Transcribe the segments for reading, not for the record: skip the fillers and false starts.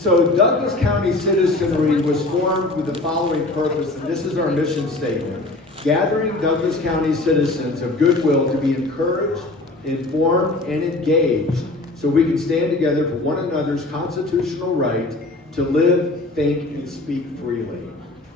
So Douglas County Citizenry was formed with the following purpose, and this is our mission statement. Gathering Douglas County citizens of goodwill to be encouraged, informed, and engaged so we can stand together for one another's constitutional right to live, think, and speak freely.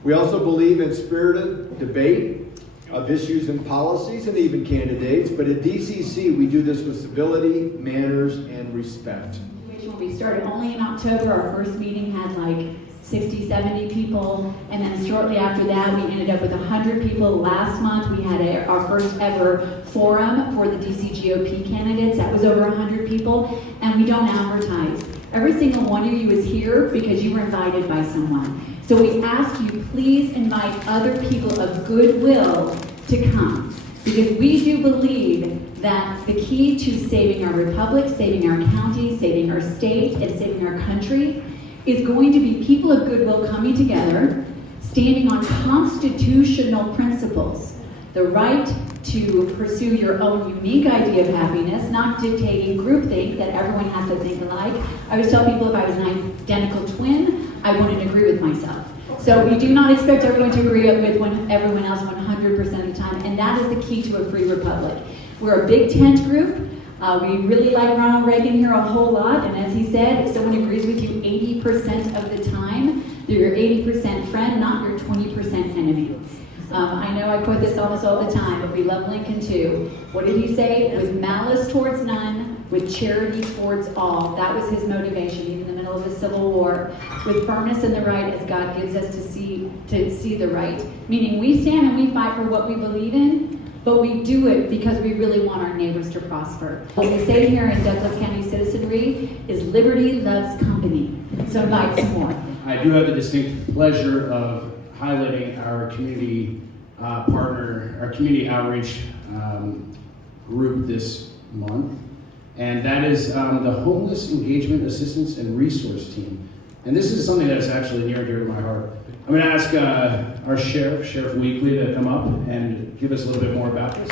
We also believe in spirited debate of issues and policies and even candidates, but at DCC we do this with civility, manners, and respect. When we started only in October, our first meeting had like 60, 70 people, and then shortly after that we ended up with 100 people. Last month we had our first ever forum for the DC GOP candidates. That was over 100 people, and we don't advertise. Every single one of you is here because you were invited by someone. So we ask you, please invite other people of goodwill to come, because we do believe that the key to saving our republic, saving our county, saving our state, and saving our country is going to be people of goodwill coming together, standing on constitutional principles. The right to pursue your own unique idea of happiness, not dictating groupthink that everyone has to think alike. I always tell people if I was an identical twin, I wouldn't agree with myself. So we do not expect everyone to agree with everyone else 100% of the time, and that is the key to a free republic. We're a big tent group. We really like Ronald Reagan here a whole lot, and as he said, if someone agrees with you 80% of the time, they're your 80% friend, not your 20% enemy. I know I quote this almost all the time, but we love Lincoln too. What did he say? With malice towards none, with charity towards all. That was his motivation, even in the middle of the Civil War. With firmness in the right, as God gives us to see the right. Meaning we stand and we fight for what we believe in, but we do it because we really want our neighbors to prosper. What we say here in Douglas County Citizenry is Liberty Loves Company. So invite some more. I do have the distinct pleasure of highlighting our community partner, our community outreach group this month, and that is the Homeless Engagement Assistance and Resource Team. And this is something that is actually near and dear to my heart. I'm going to ask our Sheriff Weekly, to come up and give us a little bit more about this.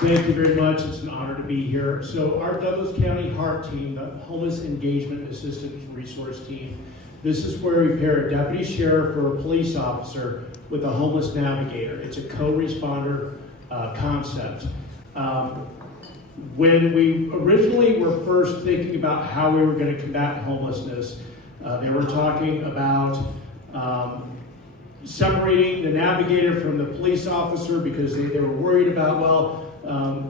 Thank you very much. It's an honor to be here. So our Douglas County HEART team, the Homeless Engagement Assistance Resource Team, this is where we pair a deputy sheriff or a police officer with a homeless navigator. It's a co-responder concept. When we originally were first thinking about how we were going to combat homelessness, they were talking about separating the navigator from the police officer because they were worried about, well,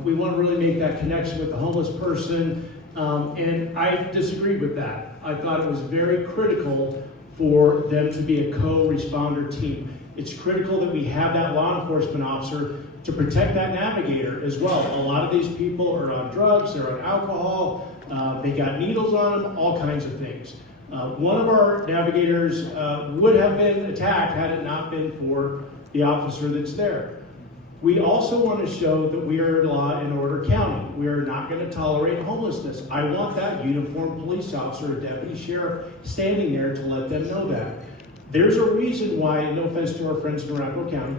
we want to really make that connection with the homeless person, and I disagreed with that. I thought it was very critical for them to be a co-responder team. It's critical that we have that law enforcement officer to protect that navigator as well. A lot of these people are on drugs, they're on alcohol, they got needles on them, all kinds of things. One of our navigators would have been attacked had it not been for the officer that's there. We also want to show that we are a law and order county. We are not going to tolerate homelessness. I want that uniformed police officer or deputy sheriff standing there to let them know that. There's a reason why, no offense to our friends in Arapahoe County,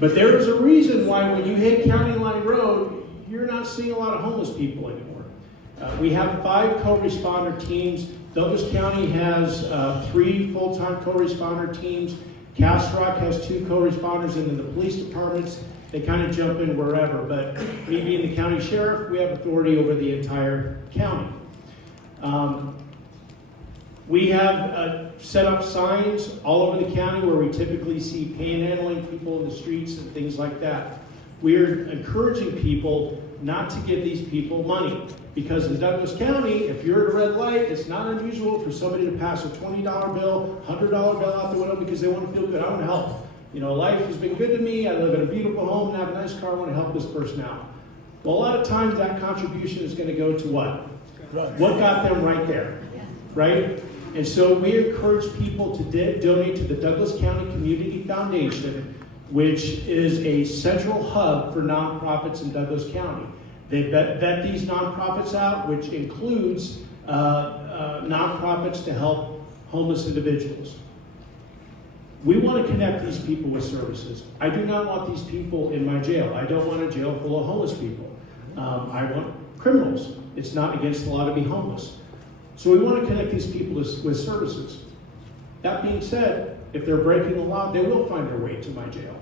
but there is a reason why when you hit County Line Road, you're not seeing a lot of homeless people anymore. We have 5 co-responder teams. Douglas County has 3 full-time co-responder teams. Castle Rock has 2 co-responders, and then the police departments, they kind of jump in wherever. But me being the county sheriff, we have authority over the entire county. We have set up signs all over the county where we typically see panhandling people in the streets and things like that. We are encouraging people not to give these people money, because in Douglas County, if you're at a red light, it's not unusual for somebody to pass a $20 bill, $100 bill out the window because they want to feel good. I want to help. You know, life has been good to me. I live in a beautiful home and have a nice car. I want to help this person out. Well, a lot of times that contribution is going to go to what? What got them right there, right? And so we encourage people to donate to the Douglas County Community Foundation, which is a central hub for nonprofits in Douglas County. They vet these nonprofits out, which includes nonprofits to help homeless individuals. We want to connect these people with services. I do not want these people in my jail. I don't want a jail full of homeless people. I want criminals. It's not against the law to be homeless. So we want to connect these people with services. That being said, if they're breaking the law, they will find their way to my jail.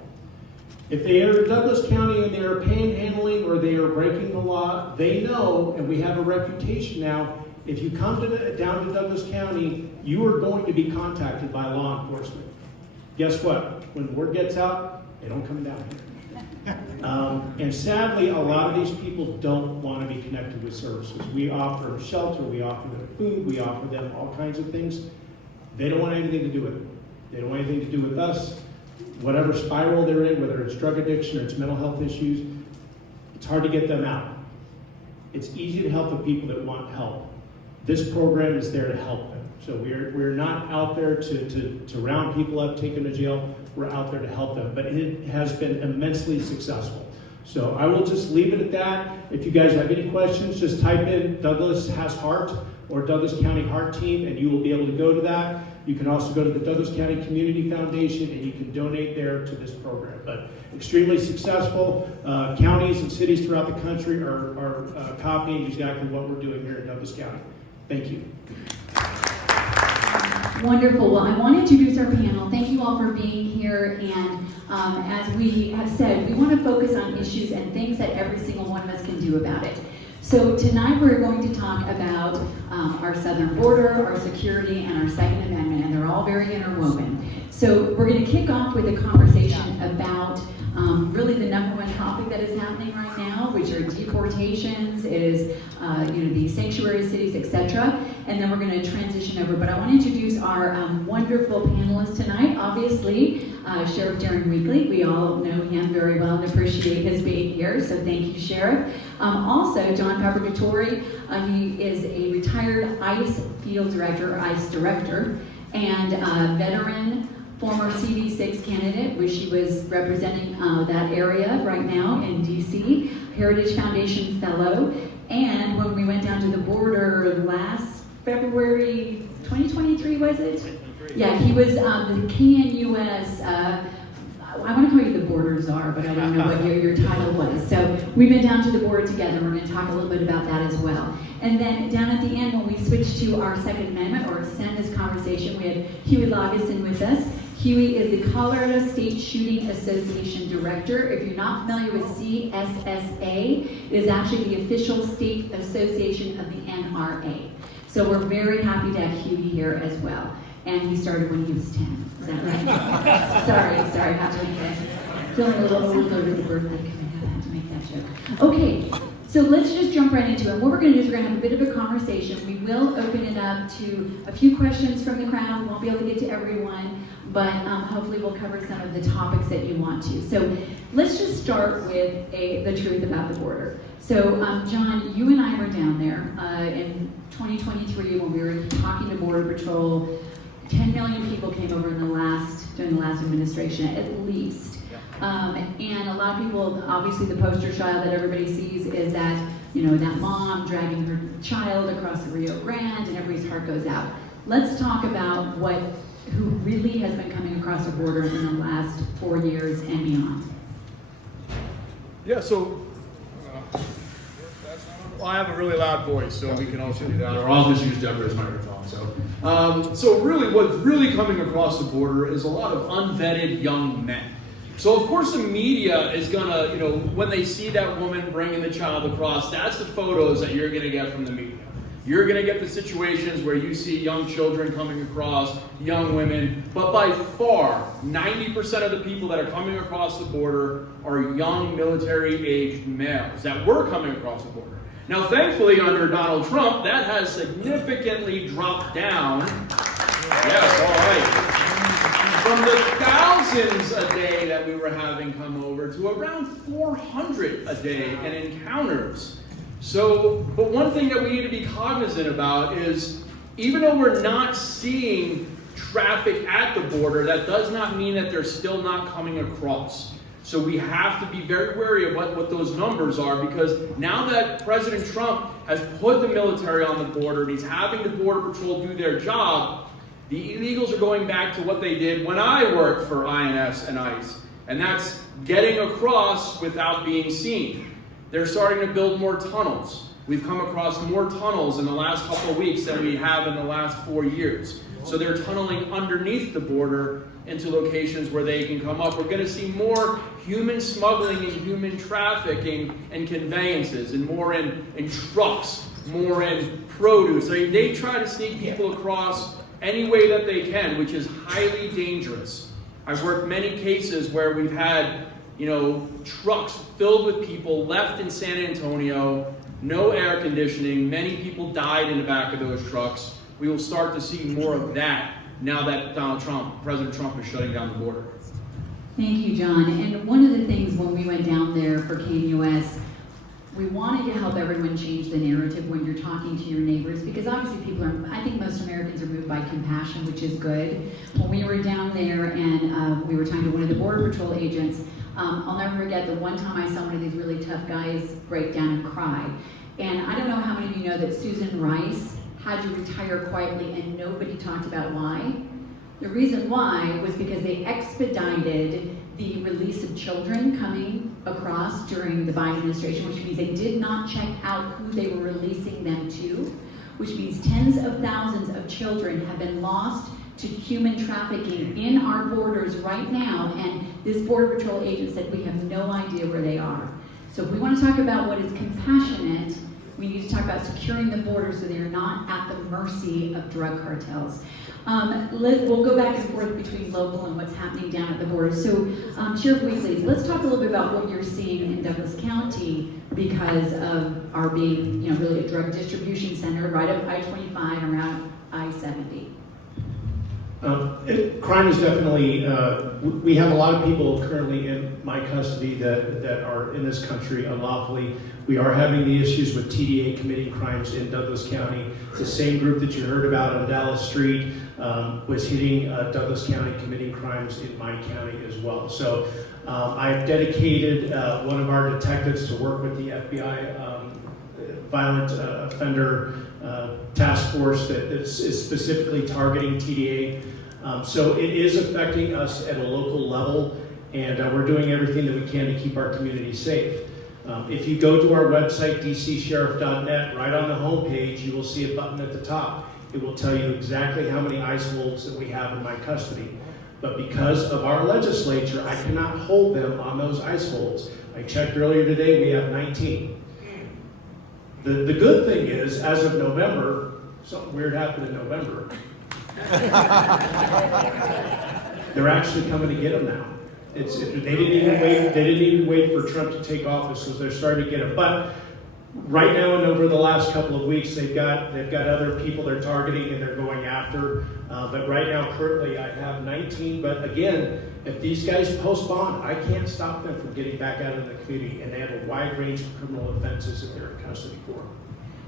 If they enter Douglas County and they are panhandling or they are breaking the law, they know, and we have a reputation now, if you come down to Douglas County, you are going to be contacted by law enforcement. Guess what? When word gets out, they don't come down here. And sadly, a lot of these people don't want to be connected with services. We offer them shelter, we offer them food, we offer them all kinds of things. They don't want anything to do with it. They don't want anything to do with us. Whatever spiral they're in, whether it's drug addiction or it's mental health issues, it's hard to get them out. It's easy to help the people that want help. This program is there to help them. So we're not out there to round people up, take them to jail. We're out there to help them. But it has been immensely successful. So I will just leave it at that. If you guys have any questions, just type in Douglas Has Heart or Douglas County Heart Team, and you will be able to go to that. You can also go to the Douglas County Community Foundation, and you can donate there to this program. But extremely successful. Counties and cities throughout the country are copying exactly what we're doing here in Douglas County. Thank you. Wonderful. Well, I want to introduce our panel. Thank you all for being here. And as we have said, we want to focus on issues and things that every single one of us can do about it. So tonight we're going to talk about our southern border, our security, and our Second Amendment, and they're all very interwoven. So we're going to kick off with a conversation about really the number one topic that is happening right now, which are deportations, it is the sanctuary cities, etc. And then we're going to transition over. But I want to introduce our wonderful panelists tonight. Obviously, Sheriff Darren Weekly. We all know him very well and appreciate his being here. So thank you, Sheriff. Also, John Fabbricatore. He is a retired ICE field director, or ICE director, and veteran. Former CV6 candidate, which she was representing that area right now in DC, Heritage Foundation Fellow, and when we went down to the border last February 2023, was it? 2023. Yeah, he was the KNUS, I want to call you the border czar, but I don't know what your title was. So we've been down to the border together. We're going to talk a little bit about that as well. And then down at the end, when we switch to our Second Amendment, or extend this conversation, we had Huey Laugesen with us. Huey is the Colorado State Shooting Association Director. If you're not familiar with CSSA, it is actually the official state association of the NRA. So we're very happy to have Huey here as well. And he started when he was 10. Is that right? sorry, I have to make that. Feeling a little overloaded with the birthday coming. I have to make that joke. Okay, so let's just jump right into it. What we're going to do is we're going to have a bit of a conversation. We will open it up to a few questions from the crowd. We won't be able to get to everyone, but hopefully we'll cover some of the topics that you want to. So let's just start with the truth about the border. So John, you and I were down there in 2023 when we were talking to Border Patrol. 10 million people came over during the last administration, at least. And a lot of people, obviously the poster child that everybody sees is that, that mom dragging her child across the Rio Grande, and everybody's heart goes out. Let's talk about who really has been coming across the border in the last 4 years and beyond. Yeah, so I have a really loud voice, so we can also do that. Or I'll just use Deborah's microphone. So really, what's really coming across the border is a lot of unvetted young men. So of course the media is gonna, when they see that woman bringing the child across, that's the photos that you're gonna get from the media. You're gonna get the situations where you see young children coming across, young women, but by far, 90% of the people that are coming across the border are young military-aged males that were coming across the border. Now, thankfully, under Donald Trump, that has significantly dropped down. Yes, all right. From the thousands a day that we were having come over to around 400 a day in encounters. So, but one thing that we need to be cognizant about is, even though we're not seeing traffic at the border, that does not mean that they're still not coming across. So we have to be very wary of what those numbers are, because now that President Trump has put the military on the border and he's having the Border Patrol do their job, the illegals are going back to what they did when I worked for INS and ICE, and that's getting across without being seen. They're starting to build more tunnels. We've come across more tunnels in the last couple of weeks than we have in the last 4 years. So they're tunneling underneath the border into locations where they can come up. We're going to see more human smuggling and human trafficking and conveyances, and more in trucks, more in produce. They try to sneak people across any way that they can, which is highly dangerous. I've worked many cases where we've had, trucks filled with people left in San Antonio, no air conditioning, many people died in the back of those trucks. We will start to see more of that now that President Trump is shutting down the border. Thank you, John. And one of the things when we went down there for KNUS, we wanted to help everyone change the narrative when you're talking to your neighbors, because obviously I think most Americans are moved by compassion, which is good. When we were down there and we were talking to one of the Border Patrol agents, I'll never forget the one time I saw one of these really tough guys break down and cry. And I don't know how many of you know that Susan Rice had to retire quietly and nobody talked about why. The reason why was because they expedited the release of children coming across during the Biden administration, which means they did not check out who they were releasing them to, which means tens of thousands of children have been lost to human trafficking in our borders right now, and this Border Patrol agent said we have no idea where they are. So if we want to talk about what is compassionate, we need to talk about securing the border so they are not at the mercy of drug cartels. We'll go back and forth between local and what's happening down at the border. So, Sheriff Weekly, let's talk a little bit about what you're seeing in Douglas County because of our being, really a drug distribution center right up I-25 and around I-70. Crime is definitely, we have a lot of people currently in my custody that are in this country unlawfully. We are having the issues with TDA committing crimes in Douglas County. The same group that you heard about on Dallas Street was hitting Douglas County committing crimes in my county as well. So I've dedicated one of our detectives to work with the FBI violent offender task force that is specifically targeting TDA. So it is affecting us at a local level, and we're doing everything that we can to keep our community safe. If you go to our website, dcsheriff.net, right on the homepage, you will see a button at the top. It will tell you exactly how many ICE holds that we have in my custody. But because of our legislature, I cannot hold them on those ICE holds. I checked earlier today, we have 19. The good thing is, as of November, something weird happened in November. They're actually coming to get them now. They didn't even wait for Trump to take office, so they're starting to get them. But right now and over the last couple of weeks, they've got other people they're targeting and they're going after. But right now, currently, I have 19. But again, if these guys post bond, I can't stop them from getting back out in the community, and they have a wide range of criminal offenses that they're in custody for.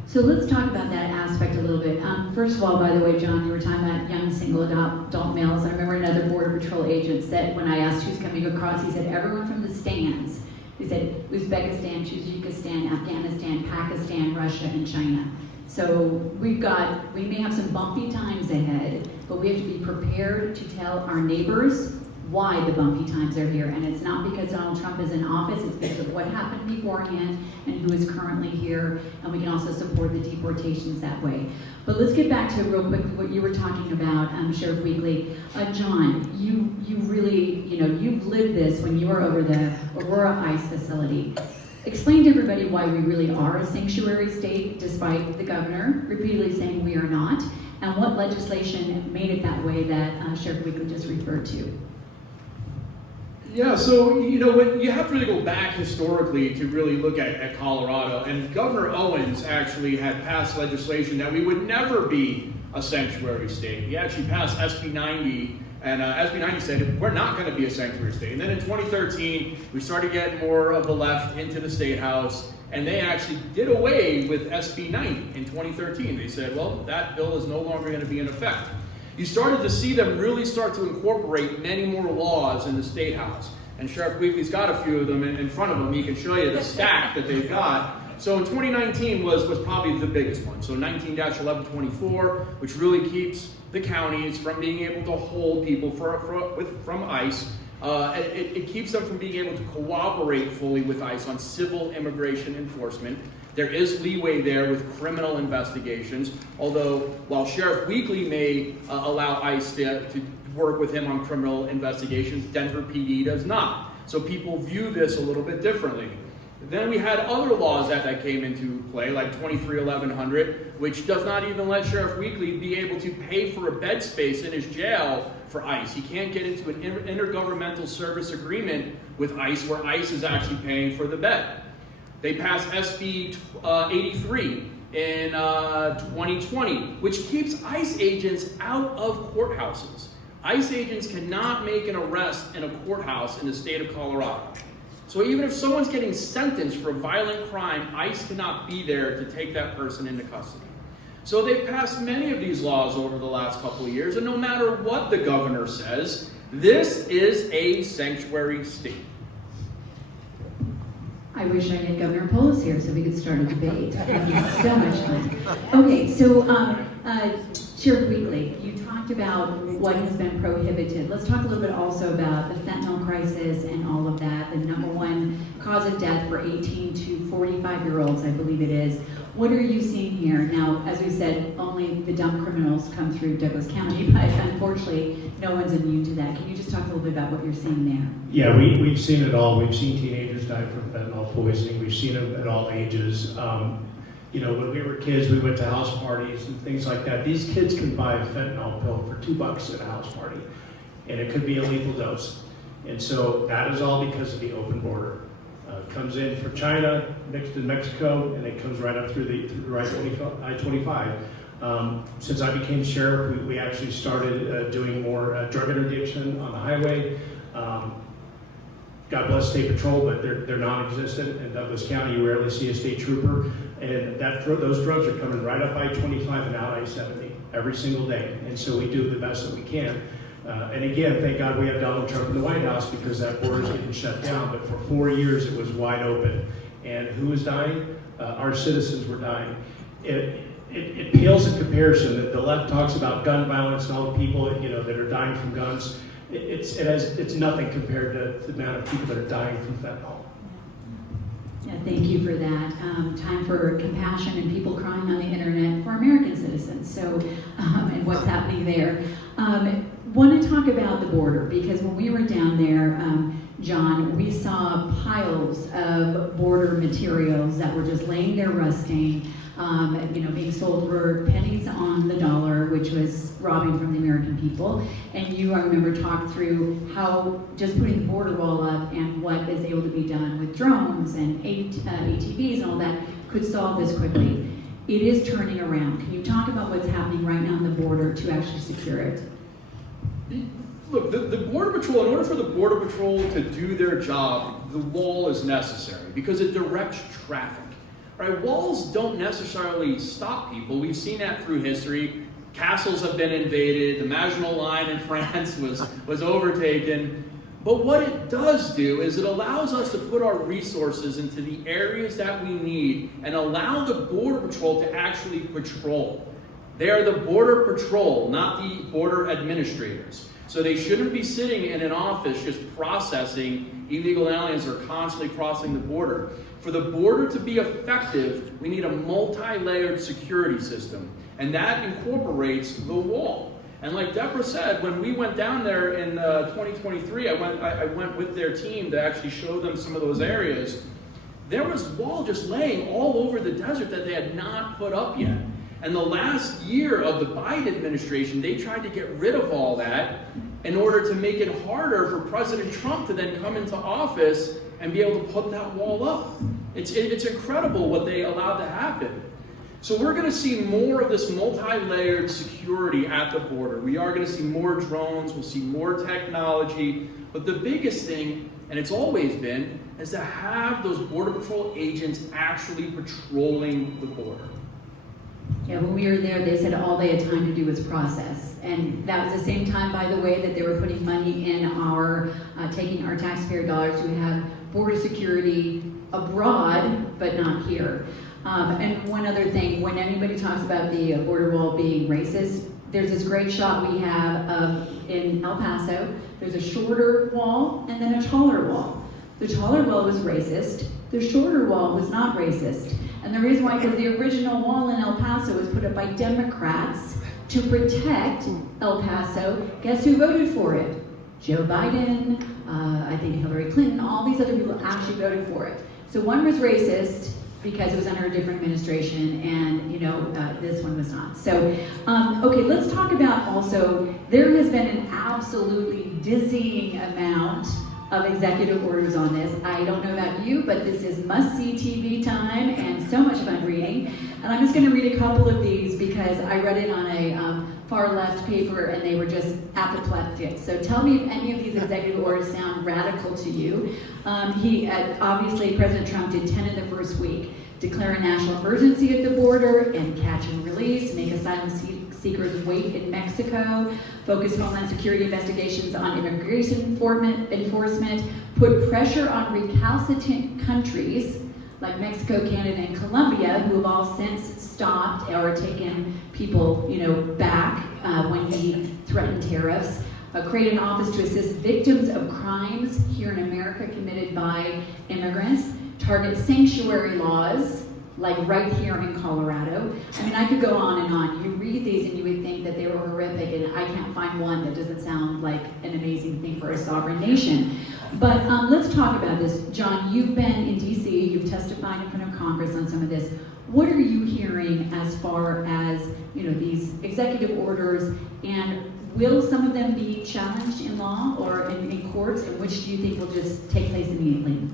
So let's talk about that aspect a little bit. First of all, by the way, John, you were talking about young single adult males. I remember another Border Patrol agent said, when I asked who's coming across, he said, everyone from the stands. He said, Uzbekistan, Tajikistan, Afghanistan, Pakistan, Russia, and China. So we may have some bumpy times ahead, but we have to be prepared to tell our neighbors why the bumpy times are here. And it's not because Donald Trump is in office, it's because of what happened beforehand and who is currently here. And we can also support the deportations that way. But let's get back to real quick what you were talking about, Sheriff Weekly. John, you really, you've lived this when you were over the Aurora ICE facility. Explain to everybody why we really are a sanctuary state, despite the governor repeatedly saying we are not, and what legislation made it that way that Sheriff Weekly just referred to. Yeah, so, when you have to really go back historically to really look at Colorado, and Governor Owens actually had passed legislation that we would never be a sanctuary state. He actually passed SB 90, and SB 90 said we're not going to be a sanctuary state. And then in 2013, we started getting more of the left into the State House, and they actually did away with SB 90 in 2013. They said, well, that bill is no longer going to be in effect. You started to see them really start to incorporate many more laws in the State House. And Sheriff Weekly's got a few of them in front of him. He can show you the stack that they've got. So in 2019 was probably the biggest one. So 19-1124, which really keeps the counties from being able to hold people from ICE It keeps them from being able to cooperate fully with ICE on civil immigration enforcement. There is leeway there with criminal investigations, although while Sheriff Weekly may allow ICE to work with him on criminal investigations, Denver PD does not. So people view this a little bit differently. Then we had other laws that came into play, like 23-1100, which does not even let Sheriff Weekly be able to pay for a bed space in his jail for ICE. He can't get into an intergovernmental service agreement with ICE where ICE is actually paying for the bed. They passed SB 83 in 2020, which keeps ICE agents out of courthouses. ICE agents cannot make an arrest in a courthouse in the state of Colorado. So even if someone's getting sentenced for a violent crime, ICE cannot be there to take that person into custody. So they've passed many of these laws over the last couple of years, and no matter what the governor says, this is a sanctuary state. I wish I had Governor Polis here so we could start a debate. That'd be so much fun. Okay, so Sheriff Weekly, you talked about what has been prohibited. Let's talk a little bit also about the fentanyl crisis and all of that, the number one cause of death for 18 to 45-year-olds, I believe it is. What are you seeing here? Now, as we said, only the dumb criminals come through Douglas County, but unfortunately, no one's immune to that. Can you just talk a little bit about what you're seeing there? Yeah, we've seen it all. We've seen teenagers die from fentanyl poisoning. We've seen it at all ages. When we were kids, we went to house parties and things like that. These kids can buy a fentanyl pill for $2 at a house party, and it could be a lethal dose. And so that is all because of the open border. It comes in from China, mixed in Mexico, and it comes right up through the I-25. Since I became sheriff, we actually started doing more drug interdiction on the highway. God bless State Patrol, but they're non-existent. In Douglas County, you rarely see a state trooper. And those drugs are coming right up I-25 and out I-70 every single day. And so we do the best that we can. And again, thank God we have Donald Trump in the White House because that border is getting shut down. But for 4 years, it was wide open. And who was dying? Our citizens were dying. It pales in comparison. The left talks about gun violence and all the people that are dying from guns. It's nothing compared to the amount of people that are dying from fentanyl. Yeah, thank you for that. Time for compassion and people crying on the internet for American citizens. So, and what's happening there. Want to talk about the border because when we were down there, John, we saw piles of border materials that were just laying there rusting, being sold for pennies on the dollar, which was robbing from the American people. And you, I remember, talked through how just putting the border wall up and what is able to be done with drones and ATVs and all that could solve this quickly. It is turning around. Can you talk about what's happening right now on the border to actually secure it? Look, the Border Patrol, in order for the Border Patrol to do their job, the wall is necessary because it directs traffic. Right? Walls don't necessarily stop people. We've seen that through history. Castles have been invaded. The Maginot Line in France was overtaken. But what it does do is it allows us to put our resources into the areas that we need and allow the Border Patrol to actually patrol. They are the Border Patrol, not the border administrators. So they shouldn't be sitting in an office just processing illegal aliens who are constantly crossing the border. For the border to be effective, we need a multi-layered security system, and that incorporates the wall. And like Deborah said, when we went down there in 2023, I went with their team to actually show them some of those areas. There was wall just laying all over the desert that they had not put up yet. And the last year of the Biden administration, they tried to get rid of all that in order to make it harder for President Trump to then come into office and be able to put that wall up. It's incredible what they allowed to happen. So we're going to see more of this multi-layered security at the border. We are going to see more drones, we'll see more technology, but the biggest thing, and it's always been, is to have those Border Patrol agents actually patrolling the border. Yeah, when we were there, they said all they had time to do was process. And that was the same time, by the way, that they were putting money in our, taking our taxpayer dollars to have border security abroad, but not here. And one other thing, when anybody talks about the border wall being racist, there's this great shot we have of in El Paso. There's a shorter wall and then a taller wall. The taller wall was racist. The shorter wall was not racist. And the reason why, because the original wall in El Paso was put up by Democrats to protect El Paso. Guess who voted for it? Joe Biden, I think Hillary Clinton, all these other people actually voted for it. So one was racist because it was under a different administration, and this one was not. So, okay, let's talk about also, there has been an absolutely dizzying amount of executive orders on this. I don't know about you, but this is must-see TV time and so much fun reading. And I'm just going to read a couple of these because I read it on a far-left paper and they were just apoplectic. So tell me if any of these executive orders sound radical to you. Obviously, President Trump did 10 in the first week. Declare a national emergency at the border and catch and release, make asylum seekers wait in Mexico, focus Homeland Security investigations on immigration enforcement, put pressure on recalcitrant countries like Mexico, Canada, and Colombia, who have all since stopped or taken people, back when he threatened tariffs. Create an office to assist victims of crimes here in America committed by immigrants. Target sanctuary laws, like right here in Colorado. I mean, I could go on and on. You read these and you would think that they were horrific, and I can't find one that doesn't sound like an amazing thing for a sovereign nation. But let's talk about this. John, you've been in DC, you've testified in front of Congress on some of this. What are you hearing as far as, these executive orders, and will some of them be challenged in law or in courts, and which do you think will just take place immediately?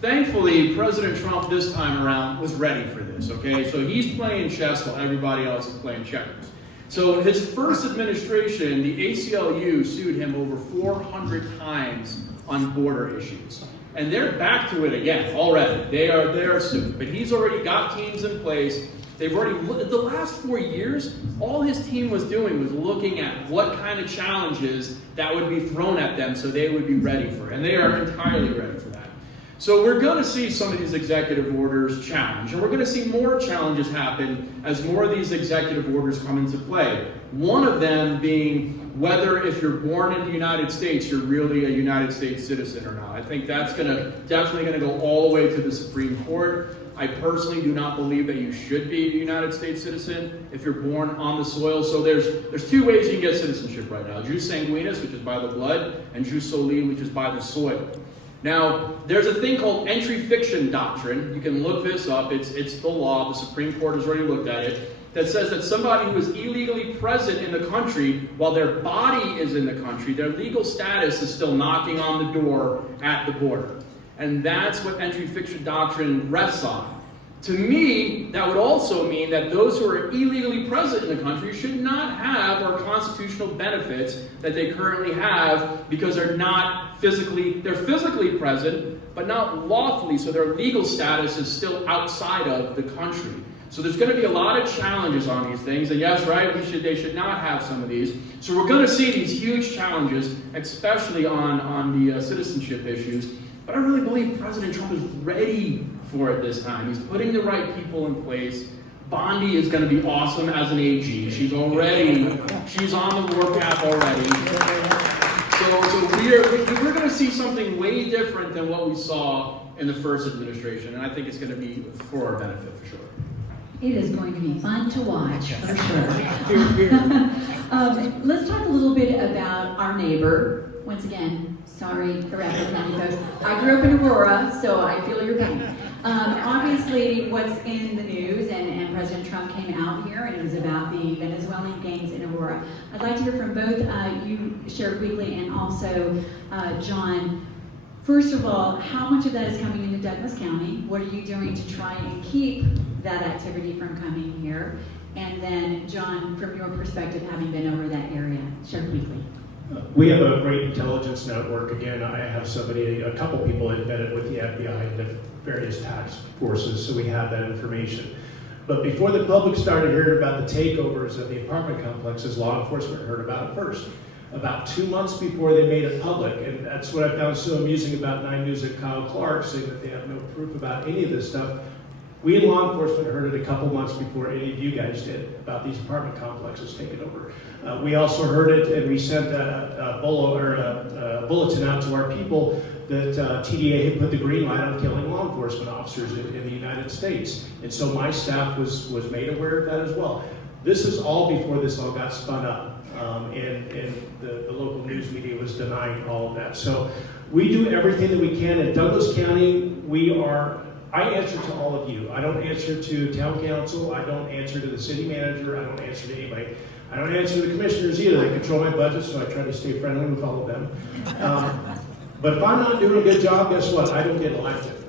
Thankfully, President Trump this time around was ready for this, okay? So he's playing chess while everybody else is playing checkers. So his first administration, the ACLU sued him over 400 times on border issues. And they're back to it again already. They are sued. But he's already got teams in place. They've already looked at the last 4 years, all his team was doing was looking at what kind of challenges that would be thrown at them so they would be ready for it. And they are entirely ready for that. So we're going to see some of these executive orders challenged, and we're going to see more challenges happen as more of these executive orders come into play. One of them being whether if you're born in the United States, you're really a United States citizen or not. I think that's definitely going to go all the way to the Supreme Court. I personally do not believe that you should be a United States citizen if you're born on the soil. So there's two ways you can get citizenship right now. Jus sanguinis, which is by the blood, and jus soli, which is by the soil. Now, there's a thing called entry fiction doctrine. You can look this up. It's the law. The Supreme Court has already looked at it. That says that somebody who is illegally present in the country while their body is in the country, their legal status is still knocking on the door at the border. And that's what entry fiction doctrine rests on. To me, that would also mean that those who are illegally present in the country should not have our constitutional benefits that they currently have because they're physically present, but not lawfully, so their legal status is still outside of the country. So there's going to be a lot of challenges on these things, and yes, right, they should not have some of these. So we're going to see these huge challenges, especially on the citizenship issues. But I really believe President Trump is ready for it this time. He's putting the right people in place. Bondi is going to be awesome as an AG. She's on the warpath already. So we're going to see something way different than what we saw in the first administration, and I think it's going to be for our benefit for sure. It is going to be fun to watch, for sure. Let's talk a little bit about our neighbor. Once again, sorry, Arapahoe County folks. I grew up in Aurora, so I feel your pain. Obviously, what's in the news, and President Trump came out here, and it was about the Venezuelan gangs in Aurora. I'd like to hear from both you, Sheriff Weekly, and also John. First of all, how much of that is coming into Douglas County? What are you doing to try and keep that activity from coming here? And then, John, from your perspective, having been over that area, Sheriff Weekly. We have a great intelligence network. Again, I have a couple people embedded with the FBI and the various task forces, so we have that information. But before the public started hearing about the takeovers of the apartment complexes, law enforcement heard about it first. About 2 months before they made it public, and that's what I found so amusing about 9 News and Kyle Clark saying that they have no proof about any of this stuff. We in law enforcement heard it a couple months before any of you guys did about these apartment complexes taking over. We also heard it, and we sent a bulletin out to our people that TDA had put the green light on killing law enforcement officers in the United States. And so my staff was made aware of that as well. This is all before this all got spun up, and the local news media was denying all of that. So we do everything that we can. In Douglas County, I answer to all of you. I don't answer to town council. I don't answer to the city manager. I don't answer to anybody. I don't answer to the commissioners either. They control my budget, so I try to stay friendly with all of them. But if I'm not doing a good job, guess what? I don't get elected.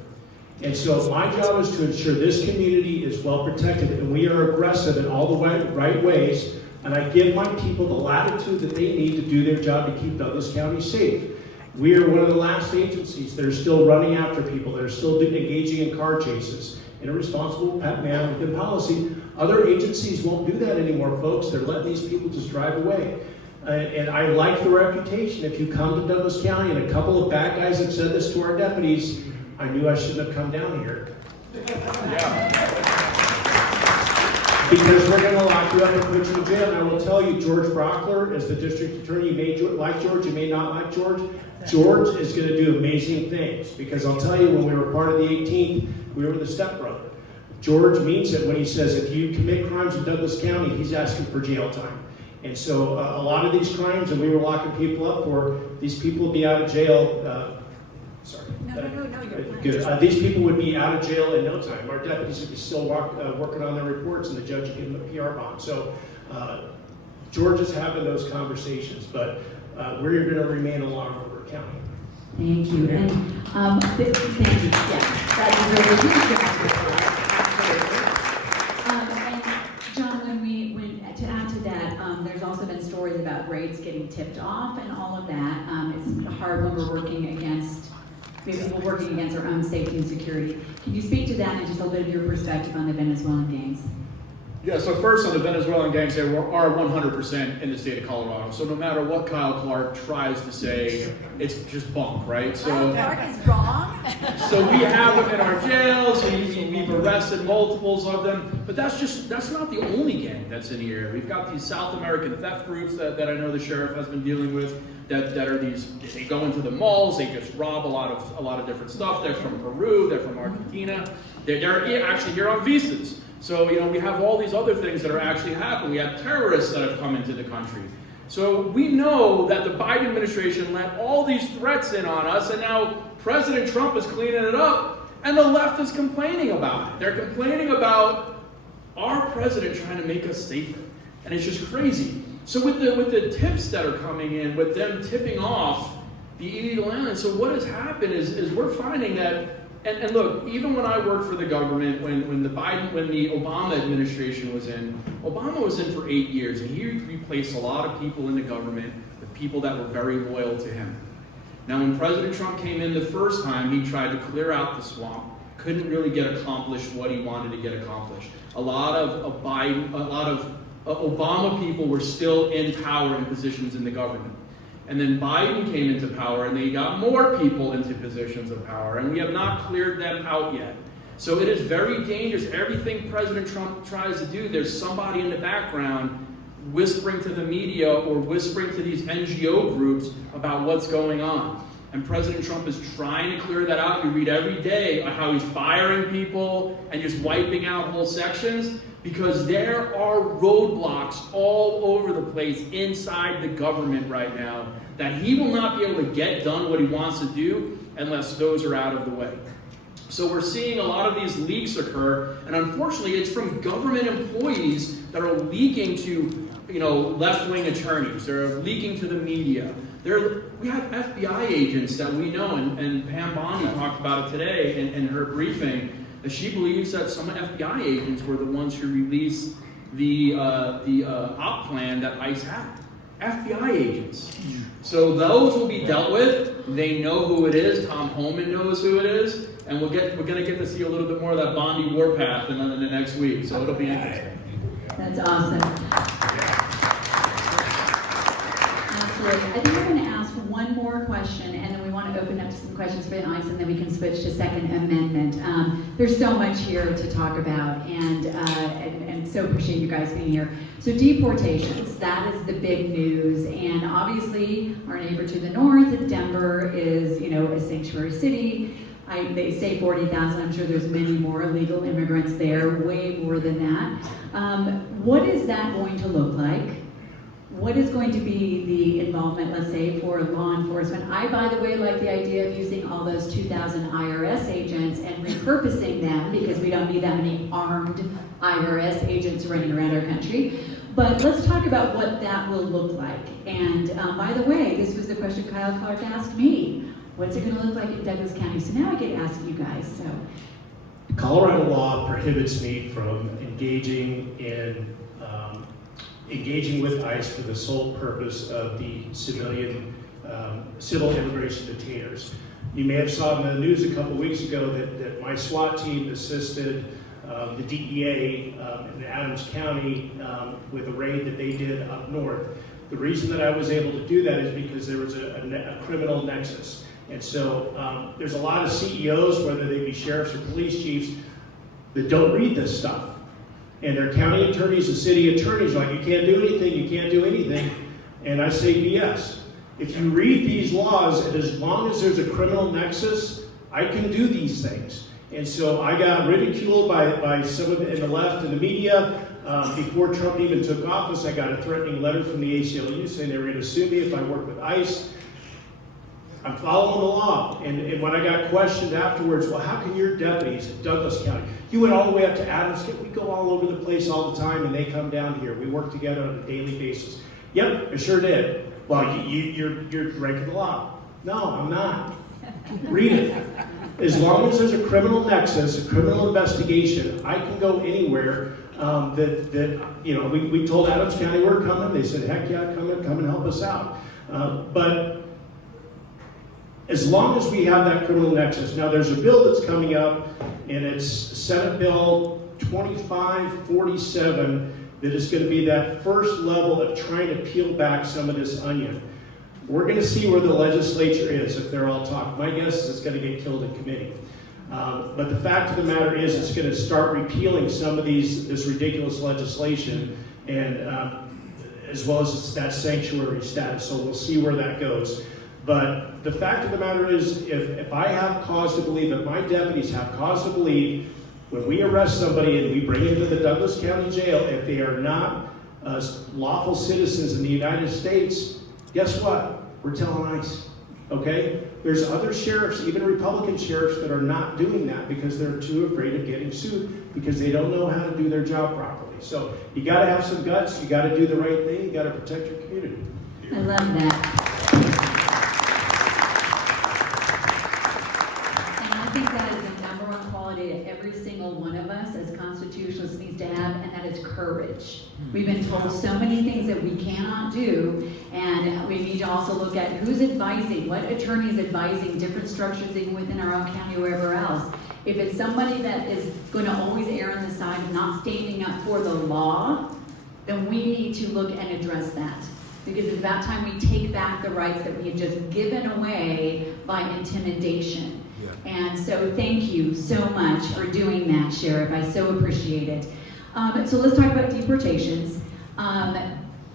And so my job is to ensure this community is well protected, and we are aggressive in all the right ways, and I give my people the latitude that they need to do their job to keep Douglas County safe. We are one of the last agencies that are still running after people, that are still engaging in car chases in a responsible manner within policy. Other agencies won't do that anymore, folks. They're letting these people just drive away. And I like the reputation. If you come to Douglas County, and a couple of bad guys have said this to our deputies, I knew I shouldn't have come down here. Because we're going to lock you up and put you in jail. And I will tell you, George Brockler, as the district attorney, you may like George, you may not like George. George is going to do amazing things. Because I'll tell you, when we were part of the 18th, we were the stepbrother. George means it when he says if you commit crimes in Douglas County, he's asking for jail time. And so a lot of these crimes that we were locking people up for, these people will be out of jail. Sorry. No, you're fine. Good. These people would be out of jail in no time. Our deputies would be still working on their reports, and the judge would give them a PR bond. So George is having those conversations, but we're going to remain a law and order county. Thank you. And thank you. Yes, that is really and John, to add to that, there's also been stories about grades getting tipped off and all of that. It's hard when we're working against our own safety and security. Can you speak to that and just a little bit of your perspective on the Venezuelan gangs? Yeah, so first on the Venezuelan gangs, they are 100% in the state of Colorado. So no matter what Kyle Clark tries to say, it's just bunk, right? Kyle Clark is wrong. So we have them in our jails, we've arrested multiples of them, but that's not the only gang that's in here. We've got these South American theft groups that I know the sheriff has been dealing with, that are these, they go into the malls, they just rob a lot of different stuff. They're from Peru, they're from Argentina, they're actually here on visas. So, we have all these other things that are actually happening. We have terrorists that have come into the country. So we know that the Biden administration let all these threats in on us, and now President Trump is cleaning it up, and the left is complaining about it. They're complaining about our president trying to make us safer, and it's just crazy. So with the tips that are coming in, with them tipping off the illegal aliens, so what has happened is we're finding that. And look, even when I worked for the government, when the Obama administration was in, Obama was in for 8 years, and he replaced a lot of people in the government with people that were very loyal to him. Now, when President Trump came in the first time, he tried to clear out the swamp, couldn't really get accomplished what he wanted to get accomplished. A lot of Obama people were still in power in positions in the government. And then Biden came into power, and they got more people into positions of power, and we have not cleared them out yet. So it is very dangerous. Everything President Trump tries to do, there's somebody in the background whispering to the media or whispering to these NGO groups about what's going on. And President Trump is trying to clear that out. You read every day how he's firing people and just wiping out whole sections, because there are roadblocks all over the place inside the government right now that he will not be able to get done what he wants to do unless those are out of the way. So we're seeing a lot of these leaks occur, and unfortunately it's from government employees that are leaking to left-wing attorneys. They're leaking to the media. We have FBI agents that we know, and Pam Bondi talked about it today in her briefing, that she believes that some FBI agents were the ones who released the op plan that ICE had. FBI agents. So those will be dealt with. They know who it is. Tom Homan knows who it is. And we're going to get to see a little bit more of that Bondi warpath in the next week. So it'll be interesting. That's awesome. Absolutely. I think I'm going to ask one more question, and then we want to open up to some questions for the audience, and then we can switch to Second Amendment. There's so much here to talk about, and so appreciate you guys being here. So deportations, that is the big news, and obviously our neighbor to the north, Denver, is a sanctuary city. They say 40,000. I'm sure there's many more illegal immigrants there, way more than that. What is that going to look like? What is going to be the involvement, let's say, for law enforcement? I, by the way, like the idea of using all those 2,000 IRS agents and repurposing them, because we don't need that many armed IRS agents running around our country. But let's talk about what that will look like. And by the way, this was the question Kyle Clark asked me. What's it going to look like in Douglas County? So now I get to ask you guys. So, Colorado law prohibits me from engaging with ICE for the sole purpose of the civil immigration detainers. You may have saw in the news a couple weeks ago that my SWAT team assisted the DEA in Adams County with a raid that they did up north. The reason that I was able to do that is because there was a criminal nexus. And so there's a lot of CEOs, whether they be sheriffs or police chiefs, that don't read this stuff. And their county attorneys and city attorneys are like, you can't do anything, you can't do anything. And I say BS. If you read these laws, and as long as there's a criminal nexus, I can do these things. And so I got ridiculed by some of in the left and the media. Before Trump even took office, I got a threatening letter from the ACLU saying they were going to sue me if I worked with ICE. I'm following the law. And when I got questioned afterwards, well, how can your deputies at Douglas County, you went all the way up to Adams County, we go all over the place all the time, and they come down here. We work together on a daily basis. Yep, I sure did. Well, you're breaking the law. No, I'm not. Read it. As long as there's a criminal nexus, a criminal investigation, I can go anywhere. We told Adams County we're coming. They said, heck yeah, come and help us out. But as long as we have that criminal nexus. Now there's a bill that's coming up, and it's Senate Bill 2547, that is going to be that first level of trying to peel back some of this onion. We're going to see where the legislature is if they're all talking. My guess is it's going to get killed in committee. But the fact of the matter is it's going to start repealing some of this ridiculous legislation, and as well as that sanctuary status. So we'll see where that goes. But the fact of the matter is, if I have cause to believe, if my deputies have cause to believe, when we arrest somebody and we bring them to the Douglas County Jail, if they are not lawful citizens in the United States, guess what? We're telling ICE, okay? There's other sheriffs, even Republican sheriffs, that are not doing that because they're too afraid of getting sued because they don't know how to do their job properly. So you got to have some guts. You got to do the right thing. You got to protect your community. I love that. Every single one of us as constitutionalists needs to have, and that is courage. We've been told so many things that we cannot do, and we need to also look at who's advising, what attorney is advising different structures even within our own county or wherever else. If it's somebody that is going to always err on the side of not standing up for the law, then we need to look and address that. Because it's about time we take back the rights that we have just given away by intimidation. And so thank you so much for doing that, Sheriff. I so appreciate it. So let's talk about deportations.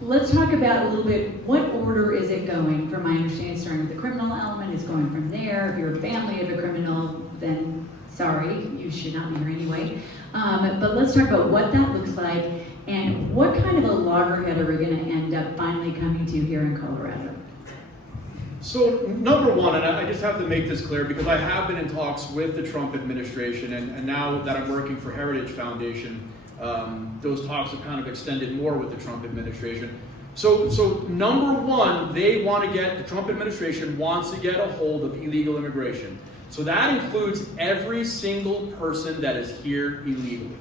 Let's talk about a little bit, what order is it going? From my understanding, starting with the criminal element, is going from there. If you're a family of a criminal, then sorry, you should not be here anyway. But let's talk about what that looks like and what kind of a loggerhead are we going to end up finally coming to here in Colorado? So number one, and I just have to make this clear because I have been in talks with the Trump administration, and now that I'm working for Heritage Foundation, those talks have kind of extended more with the Trump administration. So number one, the Trump administration wants to get a hold of illegal immigration. So that includes every single person that is here illegally.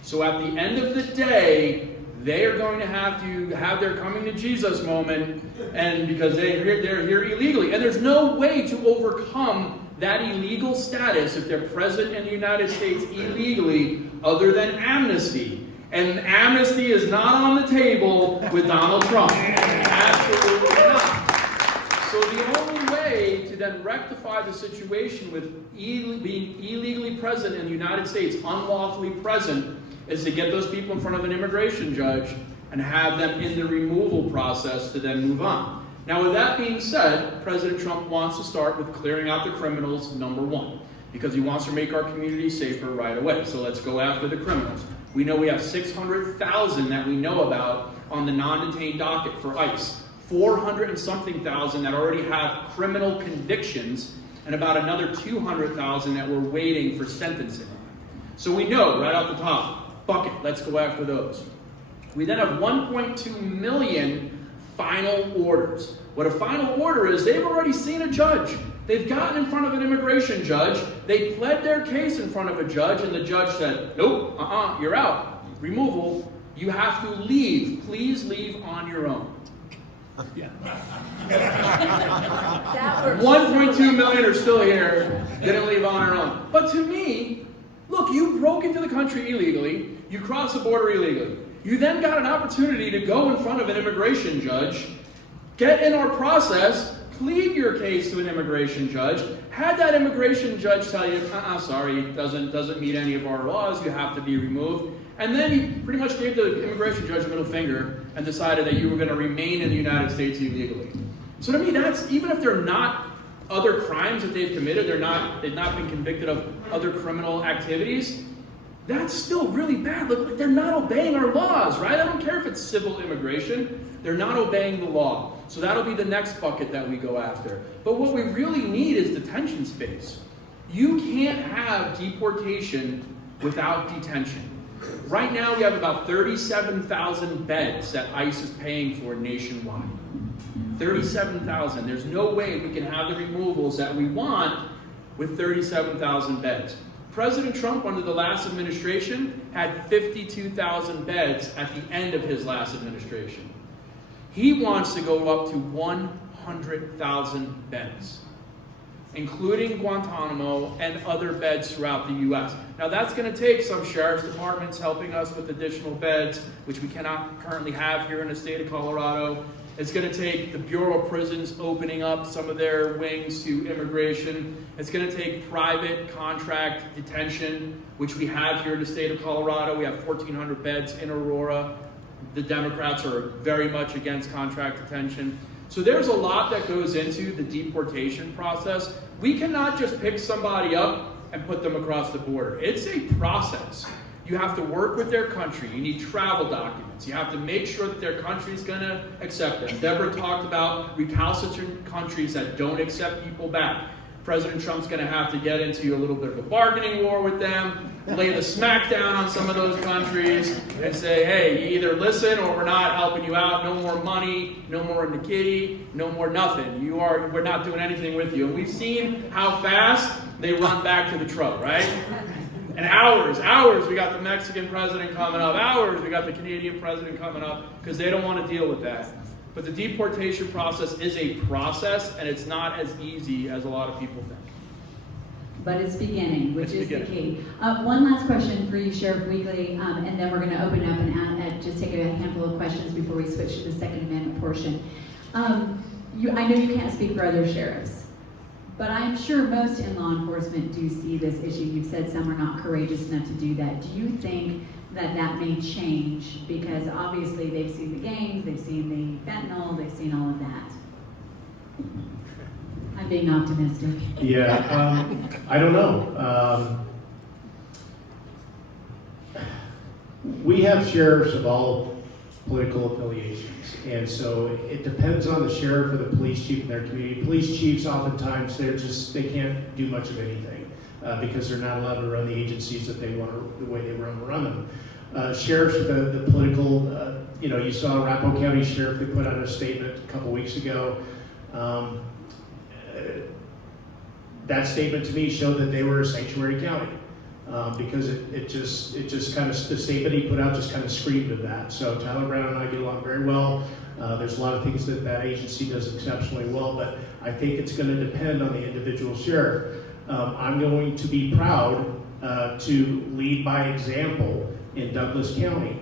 So at the end of the day, they are going to have their coming to Jesus moment, and because they're here illegally. And there's no way to overcome that illegal status if they're present in the United States illegally other than amnesty. And amnesty is not on the table with Donald Trump. Absolutely not. So the only way to then rectify the situation with being illegally present in the United States, unlawfully present, is to get those people in front of an immigration judge and have them in the removal process to then move on. Now, with that being said, President Trump wants to start with clearing out the criminals, number one, because he wants to make our community safer right away. So let's go after the criminals. We know we have 600,000 that we know about on the non-detained docket for ICE. 400 and something thousand that already have criminal convictions, and about another 200,000 that we're waiting for sentencing on. So we know right off the top, bucket, let's go after those. We then have 1.2 million final orders. What a final order is, they've already seen a judge. They've gotten in front of an immigration judge. They pled their case in front of a judge, and the judge said, nope, you're out. Removal. You have to leave. Please leave on your own. That works. 1.2 million are still here, didn't leave on our own. But to me, look, you broke into the country illegally, you crossed the border illegally. You then got an opportunity to go in front of an immigration judge, get in our process, plead your case to an immigration judge, had that immigration judge tell you, sorry, it doesn't meet any of our laws, you have to be removed. And then you pretty much gave the immigration judge a middle finger and decided that you were going to remain in the United States illegally. So to me, that's, even if they're not other crimes that they've committed, they've not been convicted of other criminal activities, that's still really bad. Look, they're not obeying our laws, right? I don't care if it's civil immigration. They're not obeying the law. So that'll be the next bucket that we go after. But what we really need is detention space. You can't have deportation without detention. Right now, we have about 37,000 beds that ICE is paying for nationwide. 37,000. There's no way we can have the removals that we want with 37,000 beds. President Trump, under the last administration, had 52,000 beds at the end of his last administration. He wants to go up to 100,000 beds, including Guantanamo and other beds throughout the U.S. Now that's going to take some sheriff's departments helping us with additional beds, which we cannot currently have here in the state of Colorado. It's going to take the Bureau of Prisons opening up some of their wings to immigration. It's going to take private contract detention, which we have here in the state of Colorado. We have 1,400 beds in Aurora. The Democrats are very much against contract detention. So there's a lot that goes into the deportation process. We cannot just pick somebody up and put them across the border. It's a process. You have to work with their country. You need travel documents. You have to make sure that their country is going to accept them. Deborah talked about recalcitrant countries that don't accept people back. President Trump's going to have to get into a little bit of a bargaining war with them, lay the smack down on some of those countries, and say, hey, you either listen or we're not helping you out. No more money, no more in the kitty, no more nothing. We're not doing anything with you. And we've seen how fast they run back to the truck, right? And hours, we got the Mexican president coming up, hours, we got the Canadian president coming up, because they don't want to deal with that. But the deportation process is a process, and it's not as easy as a lot of people think. But it's beginning, which is the key. One last question for you, Sheriff Weekley, and then we're going to open up and just take a handful of questions before we switch to the Second Amendment portion. I know you can't speak for other sheriffs, but I'm sure most in law enforcement do see this issue. You've said some are not courageous enough to do that. Do you think that may change? Because obviously they've seen the gangs, they've seen the fentanyl, they've seen all of that. I'm being optimistic. Yeah, I don't know. We have sheriffs of all political affiliations, and so it depends on the sheriff or the police chief in their community. Police chiefs, oftentimes, they can't do much of anything because they're not allowed to run the agencies that they want to, the way they run them. Sheriffs, the political, you saw Arapahoe County Sheriff, they put out a statement a couple weeks ago. That statement to me showed that they were a sanctuary county because it just kind of, the statement he put out just kind of screamed of that. So Tyler Brown and I get along very well. There's a lot of things that agency does exceptionally well, but I think it's going to depend on the individual sheriff. I'm going to be proud to lead by example in Douglas County.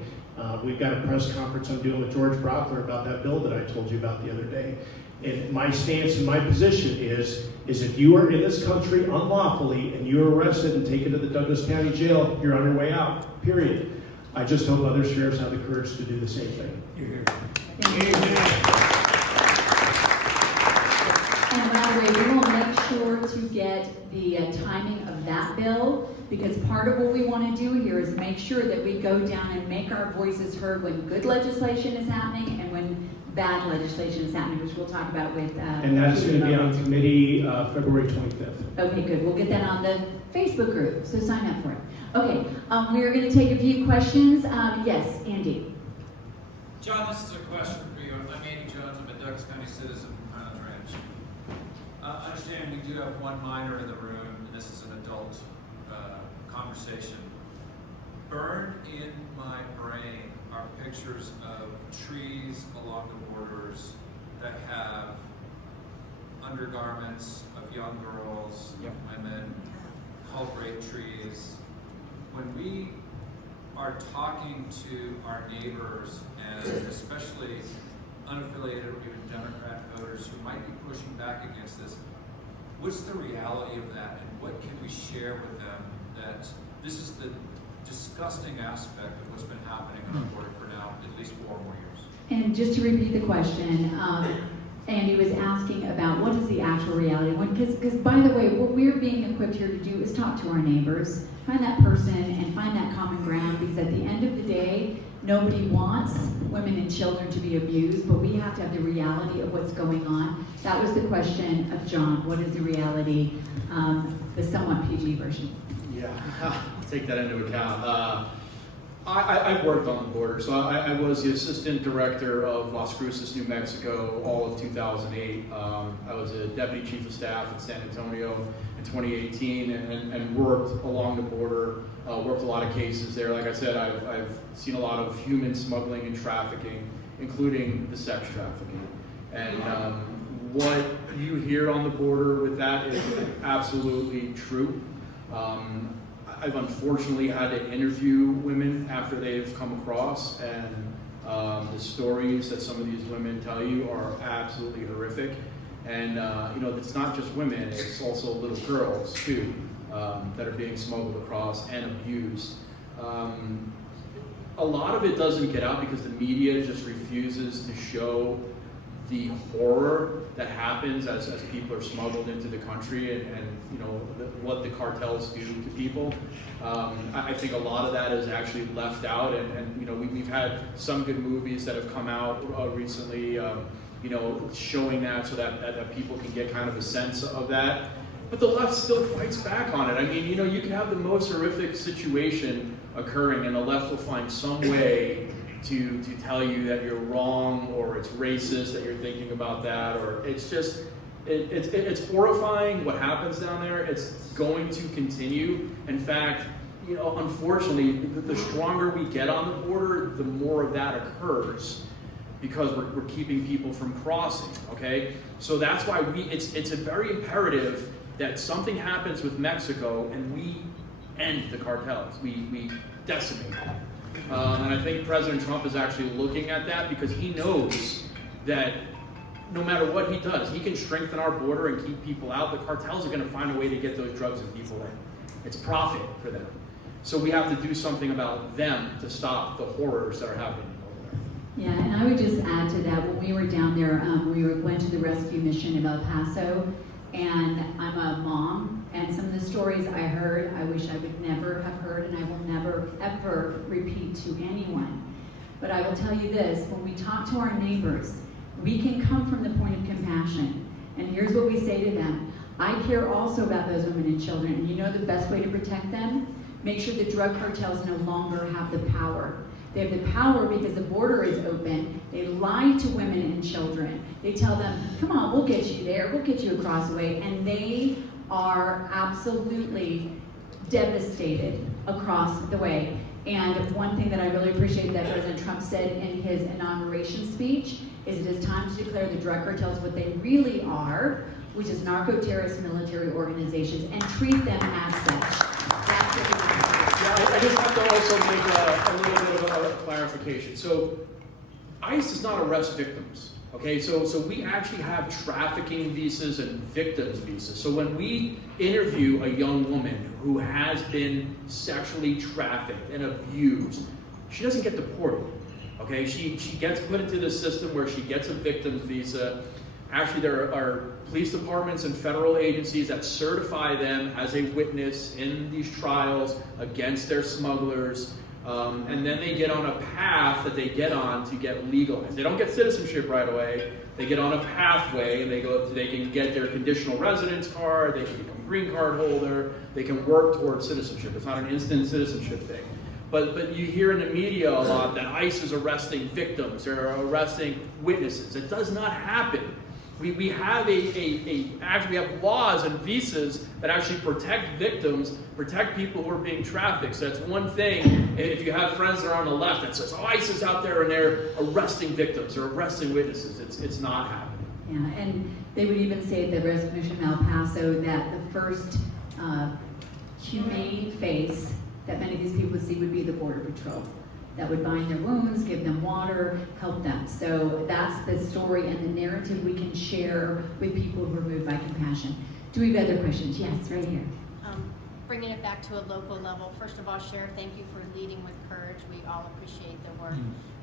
We've got a press conference I'm doing with George Brockler about that bill that I told you about the other day. And my stance and my position is if you are in this country unlawfully and you're arrested and taken to the Douglas County Jail, you're on your way out, period. I just hope other sheriffs have the courage to do the same thing. And by the way, we will make sure to get the timing of that bill, because part of what we want to do here is make sure that we go down and make our voices heard when good legislation is happening and when bad legislation is happening, which we'll talk about with. And that is going to be on committee February 25th. Okay, good. We'll get that on the Facebook group, so sign up for it. Okay, we are going to take a few questions. Yes, Andy. John, this is a question for you. I'm Andy Jones. I'm a Douglas County citizen from Highlands Ranch. I understand we do have one minor in the room, and this is an adult conversation. Burned in my brain are pictures of trees along the borders that have undergarments of young girls, young women, called rape trees. When we are talking to our neighbors, and especially unaffiliated or even Democrat voters who might be pushing back against this, what's the reality of that, and what can we share with them that this is the disgusting aspect of what's been happening on the border for now at least 4 more years? And just to repeat the question, Andy was asking about what is the actual reality. Because by the way, what we're being equipped here to do is talk to our neighbors, find that person and find that common ground, because at the end of the day, nobody wants women and children to be abused, but we have to have the reality of what's going on. That was the question of John. What is the reality? The somewhat PG version. Yeah, take that into account. I worked on the border, so I was the assistant director of Las Cruces, New Mexico, all of 2008. I was a deputy chief of staff in San Antonio in 2018 and worked along the border, worked a lot of cases there. Like I said, I've seen a lot of human smuggling and trafficking, including the sex trafficking. And what you hear on the border with that is absolutely true. I've unfortunately had to interview women after they've come across, and the stories that some of these women tell you are absolutely horrific. And it's not just women, it's also little girls too, that are being smuggled across and abused. A lot of it doesn't get out because the media just refuses to show the horror that happens as people are smuggled into the country, and what the cartels do to people. I think a lot of that is actually left out, and we've had some good movies that have come out recently, showing that so that people can get kind of a sense of that. But the left still fights back on it. I mean, you can have the most horrific situation occurring, and the left will find some way to tell you that you're wrong, or it's racist that you're thinking about that, or it's just, it's horrifying what happens down there. It's going to continue. In fact, unfortunately, the stronger we get on the border, the more of that occurs, because we're keeping people from crossing, okay? So that's why it's a very imperative that something happens with Mexico and we end the cartels. We decimate them. And I think President Trump is actually looking at that, because he knows that no matter what he does, he can strengthen our border and keep people out. The cartels are going to find a way to get those drugs and people in. It's profit for them. So we have to do something about them to stop the horrors that are happening over there. Yeah, and I would just add to that, when we were down there, we went to the rescue mission in El Paso, and I'm a mom, and some of the stories I heard, I wish I would never have heard, and I will never, ever repeat to anyone. But I will tell you this, when we talk to our neighbors, we can come from the point of compassion. And here's what we say to them. I care also about those women and children, and you know the best way to protect them? Make sure the drug cartels no longer have the power. They have the power because the border is open. They lie to women and children. They tell them, come on, we'll get you there, we'll get you across the way. And they are absolutely devastated across the way. And one thing that I really appreciate that President Trump said in his inauguration speech is it is time to declare the drug cartels what they really are, which is narco-terrorist military organizations, and treat them as such. That's what we want to do. I just have to also make a little bit of a clarification. So ICE does not arrest victims. Okay, so we actually have trafficking visas and victims visas. So when we interview a young woman who has been sexually trafficked and abused, she doesn't get deported. Okay, she gets put into the system where she gets a victim's visa. Actually, there are police departments and federal agencies that certify them as a witness in these trials against their smugglers. And then they get on a path that they get on to get legalized. They don't get citizenship right away. They get on a pathway, and they can get their conditional residence card. They can become a green card holder. They can work towards citizenship. It's not an instant citizenship thing. But you hear in the media a lot that ICE is arresting victims or arresting witnesses. It does not happen. We have actually we have laws and visas that actually protect victims, protect people who are being trafficked. So that's one thing. If you have friends that are on the left that says, oh, ICE is out there and they're arresting victims or arresting witnesses, it's not happening. Yeah, and they would even say at the Resolution in El Paso that the first humane face that many of these people would see would be the Border Patrol. That would bind their wounds, give them water, help them. So that's the story and the narrative we can share with people who are moved by compassion. Do we have other questions? Yes, right here. Bringing it back to a local level, first of all, Sheriff, thank you for leading with courage. We all appreciate the work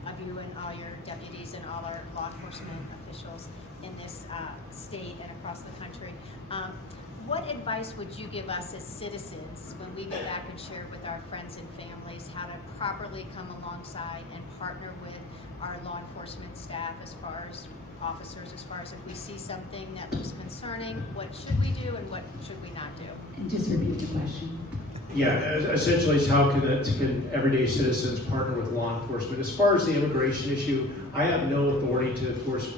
of you and all your deputies and all our law enforcement officials in this state and across the country. What advice would you give us as citizens when we go back and share with our friends and families how to properly come alongside and partner with our law enforcement staff as far as officers, as far as if we see something that looks concerning, what should we do and what should we not do? And just repeat the question. Yeah, essentially it's how can everyday citizens partner with law enforcement. As far as the immigration issue, I have no authority to enforce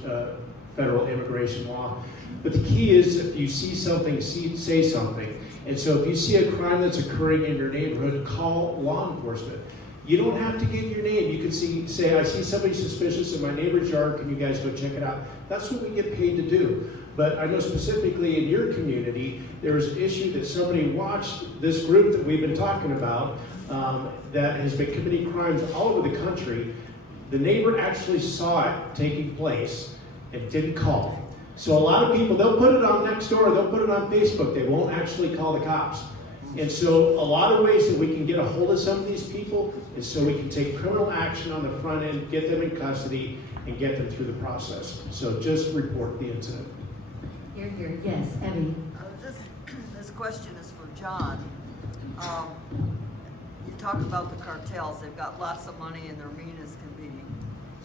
federal immigration law. But the key is if you see something, say something. And so if you see a crime that's occurring in your neighborhood, call law enforcement. You don't have to give your name. You can say, I see somebody suspicious in my neighbor's yard. Can you guys go check it out? That's what we get paid to do. But I know specifically in your community, there was an issue that somebody watched this group that we've been talking about that has been committing crimes all over the country. The neighbor actually saw it taking place and didn't call. So a lot of people, they'll put it on Nextdoor, they'll put it on Facebook, they won't actually call the cops. And so a lot of ways that we can get a hold of some of these people is so we can take criminal action on the front end, get them in custody, and get them through the process. So just report the incident. Here. Yes, Abby. This question is for John. You talk about the cartels. They've got lots of money and they're mean as can be.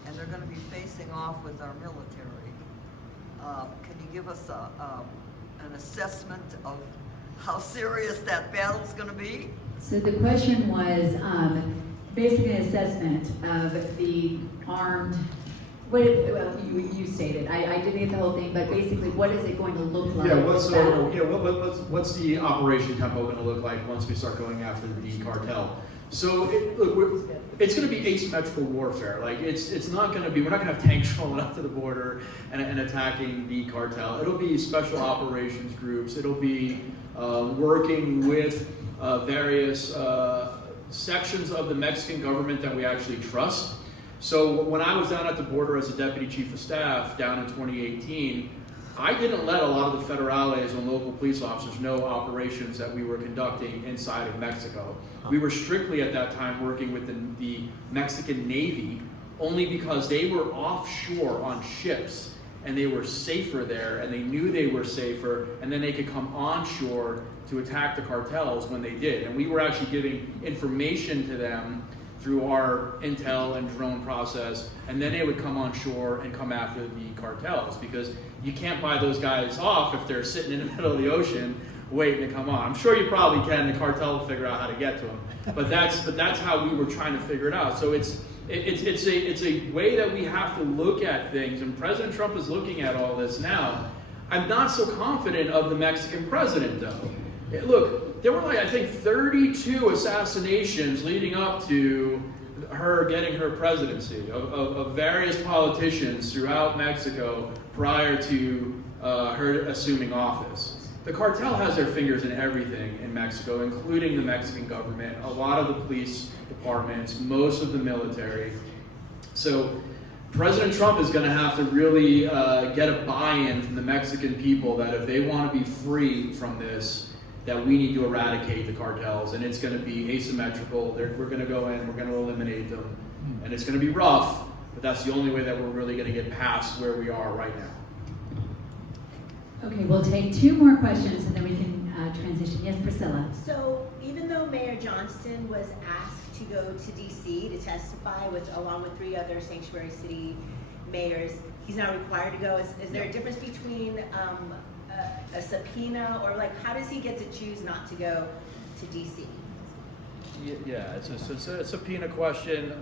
And they're going to be facing off with our military. Can you give us an assessment of how serious that battle's going to be? So the question was basically an assessment of the armed, you stated, I didn't get the whole thing, but basically what is it going to look like? What's the operation tempo going to look like once we start going after the cartel? So it's going to be asymmetrical warfare. Like it's not going to be. We're not going to have tanks rolling up to the border and attacking the cartel. It'll be special operations groups. It'll be working with various sections of the Mexican government that we actually trust. So when I was down at the border as a deputy chief of staff down in 2018. I didn't let a lot of the federales and local police officers know operations that we were conducting inside of Mexico. We were strictly at that time working with the Mexican Navy only because they were offshore on ships and they were safer there and they knew they were safer and then they could come onshore to attack the cartels when they did. And we were actually giving information to them through our intel and drone process, and then they would come on shore and come after the cartels because you can't buy those guys off if they're sitting in the middle of the ocean waiting to come on. I'm sure you probably can. The cartel will figure out how to get to them, but that's how we were trying to figure it out. So it's a way that we have to look at things, and President Trump is looking at all this now. I'm not so confident of the Mexican president though. Look, there were I think 32 assassinations leading up to her getting her presidency of various politicians throughout Mexico prior to her assuming office. The cartel has their fingers in everything in Mexico, including the Mexican government, a lot of the police departments, most of the military. So President Trump is going to have to really get a buy-in from the Mexican people that if they want to be free from this, that we need to eradicate the cartels, and it's going to be asymmetrical. We're going to go in, we're going to eliminate them, and it's going to be rough, but that's the only way that we're really going to get past where we are right now. Okay, we'll take 2 more questions and then we can transition. Yes, Priscilla. So even though Mayor Johnston was asked to go to DC to testify along with 3 other sanctuary city mayors, he's not required to go. Is there a difference between a subpoena, or like how does he get to choose not to go to DC? Yeah, it's a subpoena question.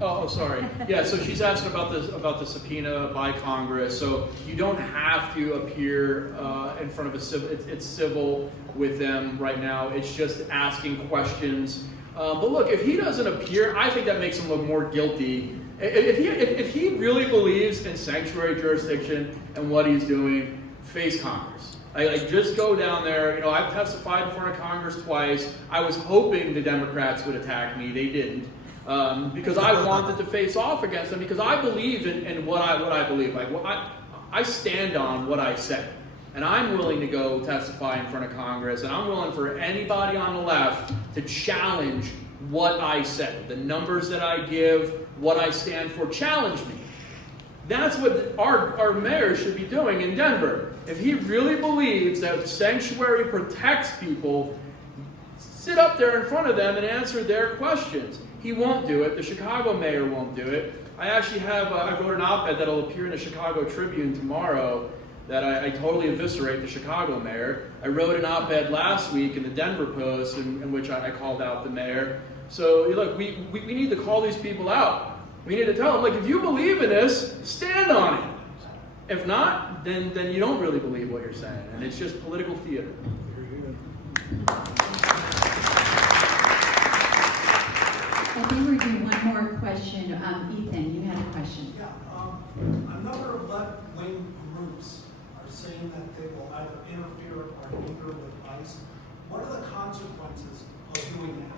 Oh, sorry. Yeah, so she's asking about the subpoena by Congress. So you don't have to appear in front of a civil. It's civil with them right now. It's just asking questions. But look, if he doesn't appear, I think that makes him look more guilty. If he really believes in sanctuary jurisdiction and what he's doing, face Congress. Like just go down there. You know, I've testified in front of Congress twice. I was hoping the Democrats would attack me. They didn't. Because I wanted to face off against them, because I believe in what I believe. Like I stand on what I say, and I'm willing to go testify in front of Congress, and I'm willing for anybody on the left to challenge what I say, the numbers that I give, what I stand for. Challenge me. That's what our mayor should be doing in Denver. If he really believes that sanctuary protects people, sit up there in front of them and answer their questions. He won't do it. The Chicago mayor won't do it. I actually I wrote an op-ed that'll appear in the Chicago Tribune tomorrow that I totally eviscerate the Chicago mayor. I wrote an op-ed last week in the Denver Post in which I called out the mayor. So look, we need to call these people out. We need to tell them, like, if you believe in this, stand on it. If not, then you don't really believe what you're saying, and it's just political theater. I think we're doing one more question. Ethan, you had a question. Yeah, a number of left-wing groups are saying that they will either interfere or tinker with ICE. What are the consequences of doing that?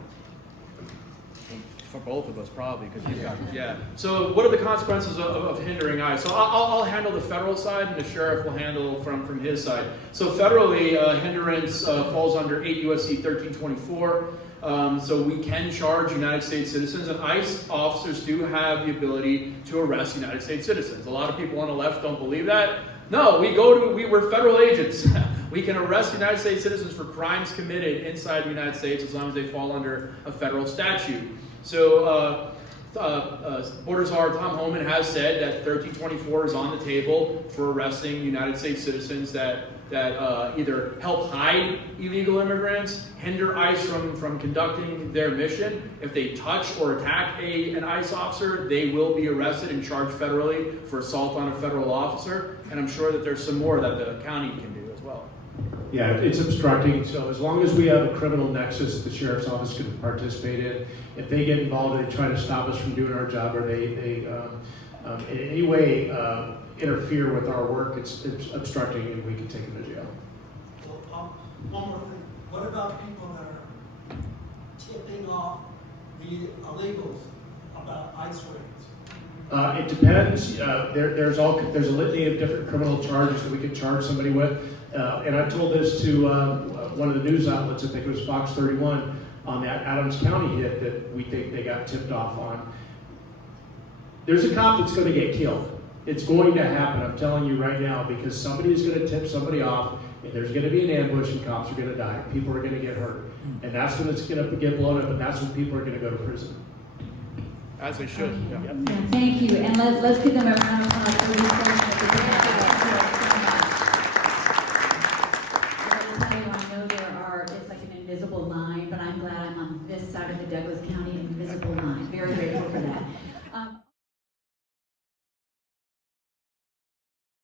For both of us, probably, because you've got, yeah. So what are the consequences of hindering ICE? So I'll handle the federal side, and the sheriff will handle from his side. So federally, hindrance falls under 8 U.S.C. 1324. So we can charge United States citizens, and ICE officers do have the ability to arrest United States citizens. A lot of people on the left don't believe that. No, we're federal agents. We can arrest United States citizens for crimes committed inside the United States as long as they fall under a federal statute. So Border Czar Tom Homan has said that 1324 is on the table for arresting United States citizens that either help hide illegal immigrants, hinder ICE from conducting their mission. If they touch or attack an ICE officer, they will be arrested and charged federally for assault on a federal officer. And I'm sure that there's some more that the county can do as well. Yeah, it's obstructing, so as long as we have a criminal nexus the sheriff's office can participate in, if they get involved and they try to stop us from doing our job, or they in any way interfere with our work, it's obstructing, and we can take them to jail. Well, one more thing. What about people that are tipping off the illegals about ICE raids? It depends. There's a litany of different criminal charges that we could charge somebody with. And I told this to one of the news outlets, I think it was Fox 31, on that Adams County hit that we think they got tipped off on. There's a cop that's going to get killed. It's going to happen, I'm telling you right now, because somebody is going to tip somebody off, and there's going to be an ambush, and cops are going to die. People are going to get hurt. And that's when it's going to get blown up, and that's when people are going to go to prison. As they should. Yeah. Yeah, thank you, and let's give them a round of applause for this session. I know it's like an invisible line, but I'm glad I'm on this side of the Douglas County invisible line. Very grateful for that.